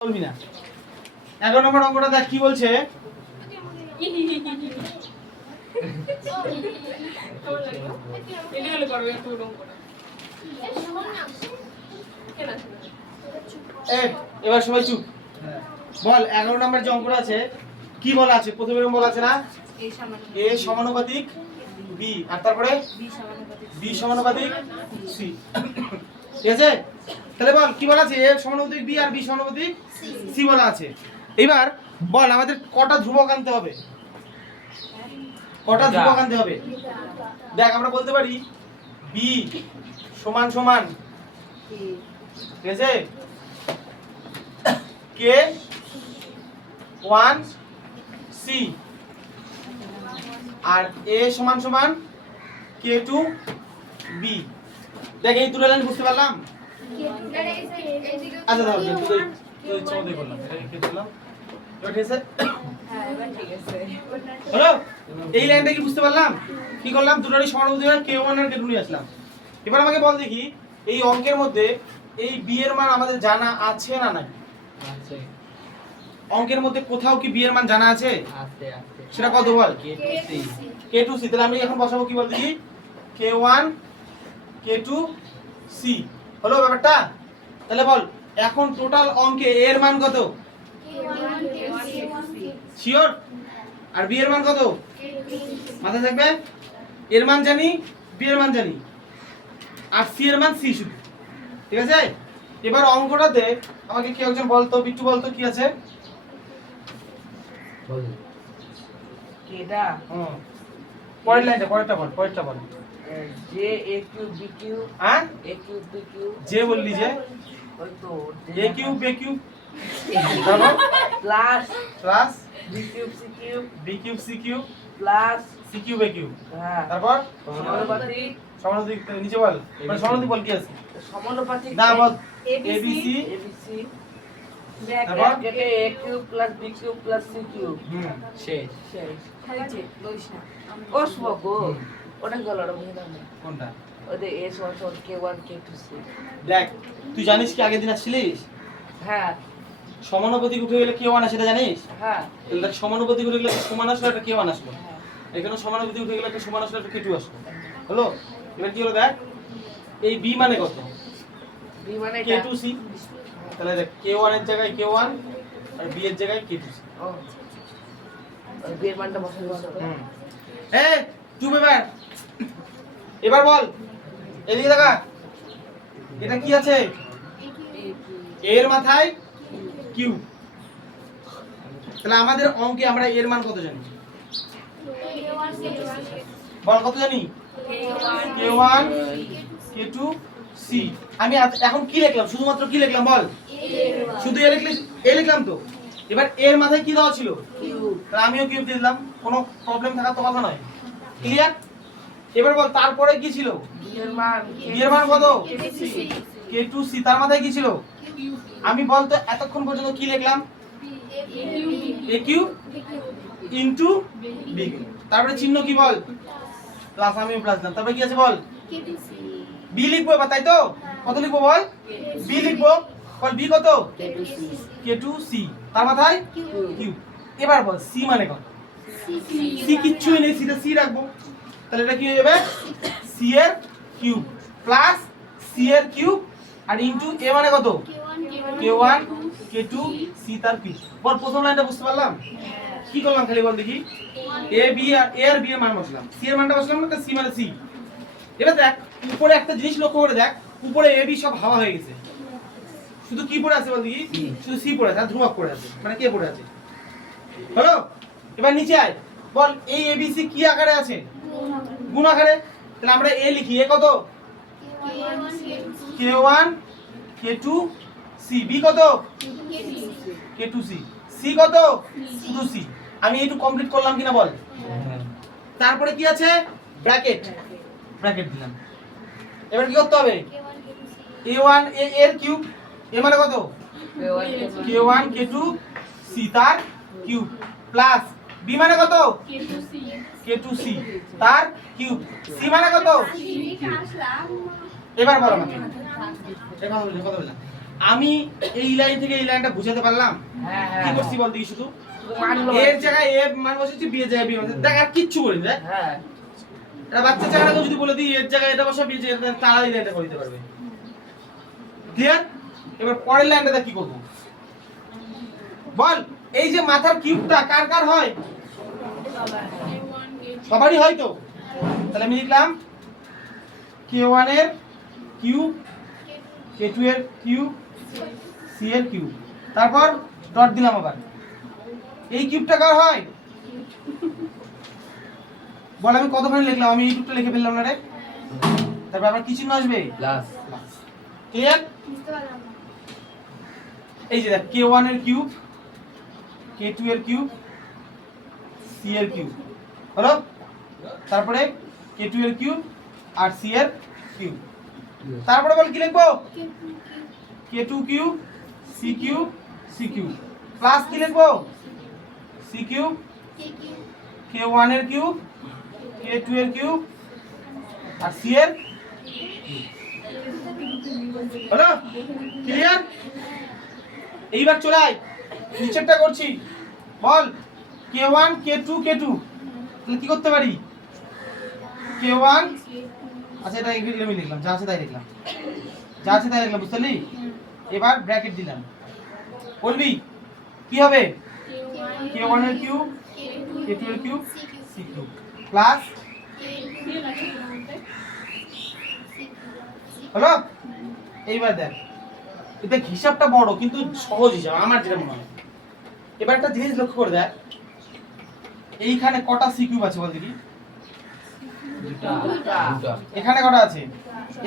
বলবি না। 11 নম্বর অঙ্কটা দেখ কি বলছে। এবার সবাই চুপ। বল 11 নম্বর যে অঙ্কটা আছে কি বলা আছে? প্রথমে এরকম বলা আছে না, a সমানুপাতিক b আর তারপরে b সমানুপাতিক c। ঠিক আছে, তাহলে বল কি বলা আছে? a সমানুপাতিক b আর b সমানুপাতিক c বলা আছে। এবার বল আমাদের কটা ধ্রুবক আনতে হবে? কটা ধ্রুবক আনতে হবে? দেখ আমরা বলতে পারি b সমান সমান, ঠিক আছে, k 1 c আর a সমান সমান k 2 b। দেখ এই দুটো লাইন বুঝতে পারলাম। আচ্ছা দাও তুই চমৎকার করলাম, এটা কি করলাম? এবার ঠিক আছে, হ্যাঁ এবার ঠিক আছে। হলো, এই লাইনটা কি বুঝতে পারলাম? কি করলাম? দুটোরই সমানুপাতিক হয় k1 আর k2 নিয়ে আসলাম। এবার আমাকে বল দেখি এই অঙ্কের মধ্যে এই b এর মান আমাদের জানা আছে না নাই? আছে। অঙ্কের মধ্যে কোথাও কি b এর মান জানা আছে? আছে আছে। সেটা কত বল? k2c। k2c, তাহলে আমি এখন বসাবো কি বল দেখি, k1 k2 c। হলো ব্যাপারটা? তাহলে বল এখন টোটাল অঙ্কে a এর মান কত? k1 k2 c। শিওর? আর b এর মান কত? মাথায় থাকবে? এর মান জানি, b এর মান জানি, আর c এর মান c শুধু। ঠিক আছে, এবার অঙ্কটাতে আমাকে কি একজন বলতো, বিট্টু বলতো কি আছে? বল কেডা পরের লাইনটা, পরেরটা বল, পরেরটা বল। J A cube B cube, হ্যাঁ এ কিউব বি কিউব, যে বললি যে ওই তো a cube b cube plus plus B cube C cube, b cube c cube plus c cube a cube. হ্যাঁ তারপর সমানুপাতিক, সমানুপাতিক নিচে বল, মানে সমানুপাতিক বল কি আছে? সমানুপাতিক না বল ABC abc। তারপর ব্র্যাকেটে A cube plus B cube plus C cube. শেষ। শেষ হয়েছে লইস না ও শুভগো ওটা গেল ওটা বুঝে দাও না কোনটা? ওদের এ সমান সমান k1 k2 c। দেখ তুই জানিস কি আগের দিন আসছিলিস হ্যাঁ সমানুপাতিক উঠে গেলে k1 আসে, সেটা জানিস? হ্যাঁ তাহলে দেখ সমানুপাতিক উঠে গেলে একটা সমান আসলো, একটা k1 আসলো। হ্যাঁ এখানে সমানুপাতিক উঠে গেলে একটা সমান আসলো, একটা k2 আসলো। হলো, এবার কি হলো দেখ, এই b মানে কত? বি মানে k2c। তাহলে দেখ k1 এর জায়গায় k1 আর b এর জায়গায় k2c। ও ওই বি এর মানটা বসাই দাও। এই চুপ এবার। এবার বল এদিকে দেখা, এটা কি আছে? a এর মাথায় q। তাহলে আমাদের অঙ্কে আমরা a এর মান কত জানি? বল কত জানি? k1 k2 c। আমি এখন কি লিখলাম? শুধুমাত্র কি লিখলাম বল? শুধু a লিখলাম তো। এবার a এর মাথায় কি দেওয়া ছিল? তাহলে আমিও কিউব দিয়ে দিলাম, কোনো প্রবলেম থাকার তো কথা নয়। ক্লিয়ার? এবার বল তারপরে কি ছিল? বি এর মান b এর মান কত? k2c। তার মাথায় কি ছিল? আমি বলতো এতক্ষণ পর্যন্ত কি লিখলাম? a cube into b cube. তারপরে চিহ্ন কি বল? প্লাস, আমিও প্লাস দিলাম। তারপরে কি আছে বল? b লিখবো এবার, তাই তো? কত লিখবো বল? b লিখবো। বল b কত? k2c। তার মাথায় কিউব। এবার বল c মানে কত? c কিচ্ছুই নেই, সিধা c রাখবো। তাহলে এটা কি হয়ে যাবে? c এর কিউব প্লাস c এর কিউব আর ইনটু a মানে কত? k1 k2 c তার কিউব। বল প্রথম লাইনটা বুঝতে পারলাম? কি করলাম খালি বল দেখি, a আর b এর মান বসলাম, c এর মানটা বসলাম না, c মানে c। এবার দেখ উপরে একটা জিনিস লক্ষ্য করে দেখ, উপরে a b সব হাওয়া হয়ে গেছে, শুধু কি পড়ে আছে বল দেখি? শুধু c পড়ে আছে আর ধ্রুবক পড়ে আছে, মানে কে পড়ে আছে। হলো, এবার নিচে আয়। বল এই abc কি আকারে আছে? গুণ আকারে। তাহলে আমরা a লিখি, a কত? k1 k2 c। b কত? k2c। c কত? শুধু c। আমি একটু কমপ্লিট করলাম কিনা বল? তারপরে কি আছে? ব্র্যাকেট, ব্র্যাকেট দিলাম। এবার কি করতে হবে? a1 এর কিউব, a মানে কত? k1 k2 c তার কিউব প্লাস b মানে কত? k2c তার কিউব, c মানে কত? এবার বলো আমাকে, কথা বললাম। আমি এই লাইন থেকে এই লাইনটা বুঝাতে পারলাম? হ্যাঁ কি করছি বল দেখি শুধু? মানলো এর জায়গায় এ মান বসেছি, বি এর জায়গায় বি বসেছি। দেখ আর কিচ্ছু করিনি দেখ। হ্যাঁ এটা বাচ্চা চাকাটাকে যদি বলে দিই এর জায়গায় এটা বসা, বি এর জায়গায় তারা এই লাইনটা করে দিতে পারবে। ক্লিয়ার? এবার পরের লাইনটা কি করব বল? এই যে মাথার কিউবটা কার কার হয়? সবারই হয় তো। তাহলে আমি লিখলাম k1 এর কিউব, k2 এর কিউব, c এর কিউব, তারপর ডট দিলাম আবার। এই কিউবটা কার হয় বল? আমি কতখানি লিখলাম? আমি এই টুকটা লিখে ফেললাম না রে? তারপর আবার কি চিহ্ন আসবে? প্লাস। ক্লিয়ার? এই যে দেখ k1 এর কিউব, k2 এর কিউব, c এর কিউব হলো, তারপরে k2 এর কিউব আর c এর কিউব, তারপরে বল কি লিখবো? k2 cube, c cube, c cube plus কি লিখবো? c কিউব, k1 এর কিউব, k2 এর কিউব আর c এর হলো। ক্লিয়ার? এইবার চলে আয়, নিচেরটা করছি। বল k1 k2 k2, তাহলে কি করতে পারি? k1, আচ্ছা এটা আমি লিখলাম, যা আছে তাই লিখলাম, যা আছে তাই লিখলাম, বুঝতে পারলি? এবার ব্র্যাকেট দিলাম, বলবি কি হবে? k1 এর কিউব, k2 এর কিউব, c কিউব প্লাস হলো। এইবার দেখ, এটা হিসাবটা বড় কিন্তু সহজ হিসাব আমার যেটা মনে হয়। এবার একটা জিনিস লক্ষ্য করে দেখ, এইখানে কটা সি কিউব আছে বল দেখি? দুটা। এখানে কটা আছে?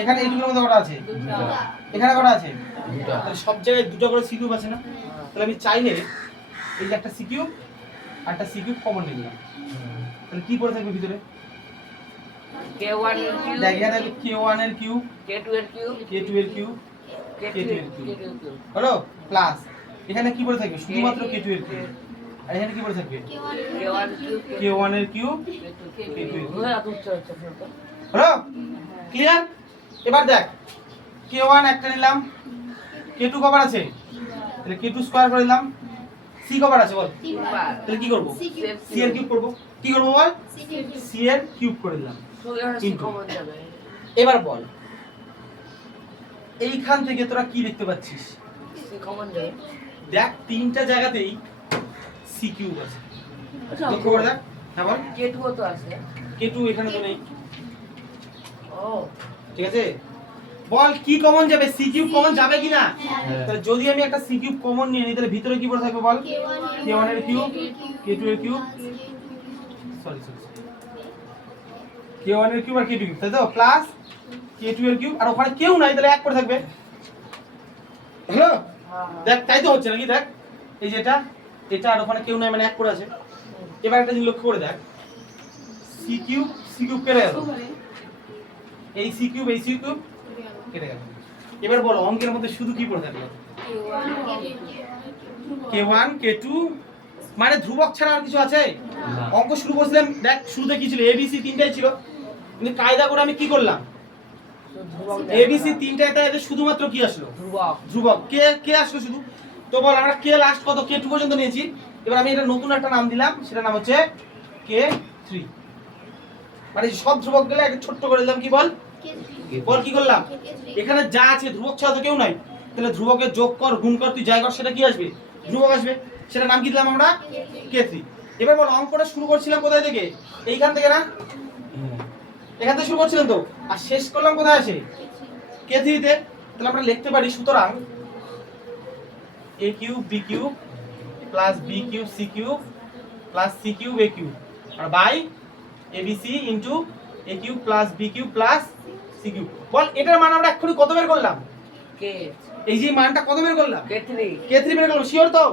এখানে এইটুকুর মধ্যে কটা আছে? এখানে কটা আছে? দুটা। তাহলে সব জায়গায় দুটো করে সি কিউব আছে না? তাহলে আমি চাইলে এই যে একটা সি কিউব আর একটা সি কিউব কমন নিয়ে নিলাম, তাহলে কি পড়ে থাকবে ভিতরে? k1 এর কিউব, দেখ এখানে k1 এর কিউব, k2 এর কিউব, k2 এর কিউব, k2 এর কিউব হলো প্লাস এখানে কি পড়ে থাকবে? শুধুমাত্র k2 এর কিউব। আর এখানে কি পড়ে থাকবে? k1 কিউব, k1 এর কিউব, k2 k2 এর কিউব। হলো এত উচ্চ হচ্ছে হলো? ক্লিয়ার? এবার দেখ k1 একটা নিলাম, k2 কবার আছে? তাহলে k2 স্কয়ার করে দিলাম, c কবার আছে বল? তাহলে কি করব? c এর কিউব করব। কি করব বল? c এর কিউব করে দিলাম। কমন যাবে। এবার বল এইখান থেকে তোরা কি দেখতে পাচ্ছিস? কমন যাবে। দেখ তিনটা জায়গাতেই c কিউব আছে, লক্ষ্য করে দেখ। হ্যাঁ বল। k2 তো আছে। k2 এখানে তো নেই, ও ঠিক আছে? বল কি কমন যাবে? c কিউব কমন যাবে কিনা? হ্যাঁ। তাহলে যদি আমি একটা c কিউব কমন নিয়ে নিই তাহলে ভিতরে কি পড়ে থাকবে বল? k1 এর কিউব, k2 এর কিউব, সরি k1 এর কিউব আর k2 এর কিউব, তাই তো? প্লাস k2 এর কিউব, আর ওখানে কেউ নাই তাহলে এক পড়ে থাকবে। হ্যালো? দেখ তাই তো হচ্ছে নাকি? দেখ এই যে এটা এটা আর ওখানে কেউ নাই মানে এক পড়ে আছে। এবার একটা জিনিস লক্ষ্য করে দেখ, c কিউব কেটে গেল, এই c কিউব এই c কিউব কেটে গেল। এবার বলো অঙ্কের মধ্যে শুধু কি পড়ে থাকলো? k1 k2, মানে ধ্রুবক ছাড়া আর কিছু আছে? না। অঙ্ক শুরু করছিলাম দেখ, শুরুতে কি ছিল? abc তিনটাই ছিল, কিন্তু কায়দা করে আমি কি করলাম? abc তিনটায় তাই শুধুমাত্র কি আসলো? ধ্রুবক। ধ্রুবক। কে কে আসলো শুধু? তো বল আমরা কে লাস্ট কত? k2 পর্যন্ত নিয়েছি। এবার আমি এটা নতুন একটা নাম দিলাম, সেটা নাম হচ্ছে k3, মানে সব ধ্রুবক গেলে একটা ছোট্ট করে দিলাম, কি বল? বল কি করলাম? এখানে যা আছে ধ্রুবক ছাড়া তো কেউ নাই, তাহলে ধ্রুবকের যোগ কর গুণ কর তুই যাই কর সেটা কি আসবে? ধ্রুবক আসবে। সেটা নাম কি দিলাম আমরা? k3। এবার বল অঙ্কটা শুরু করছিলাম কোথায় থেকে? এইখান থেকে না? এখান থেকে শুরু করছিলাম তো, আর শেষ করলাম কোথায় আছে? k3 তে। তাহলে আমরা লিখতে পারি সুতরাং a cube b cube plus b cube c cube plus c cube a cube আর by abc into a cube plus b cube plus c cube. বল এটার মান আমরা এক্ষুনি কত বের করলাম? k এই যে মানটা কত বের করলাম? k3 k3 বের করলাম, শিওর তো?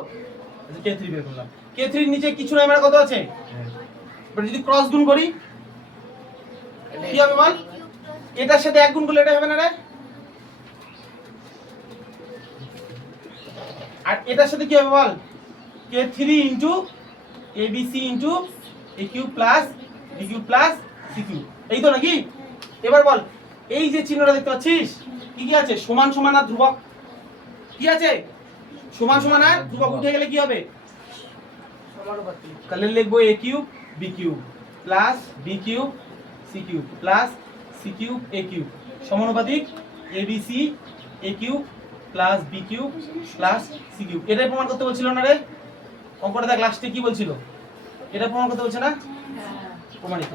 k3 বের করলাম। k3 এর নিচে কিছু নাই, মানে কত আছে? এবার যদি ক্রস গুণ করি কি হবে বল? এটার সাথে এক গুণ করলে এটা হবে না রে? আর এটার সাথে কি হবে বল? k3 into abc into a cube plus b cube plus c cube, এই তো নাকি? এবার বল এই যে চিহ্নটা দেখতে পাচ্ছিস কি কি আছে? সমান সমান আর ধ্রুবক। কি আছে সমান সমান আর ধ্রুবক উঠে গেলে কি হবে সমানুপাতিক। তাহলে লিখবো a cube b cube plus b cube c cube plus c cube a cube সমানুপাতিক abc a cube plus b cube plus c cube. এটাই প্রমাণ করতে বলছিল না রে অঙ্কটা দেখ লাস্টে কি বলছিল এটা প্রমাণ করতে বলছে না প্রমাণিত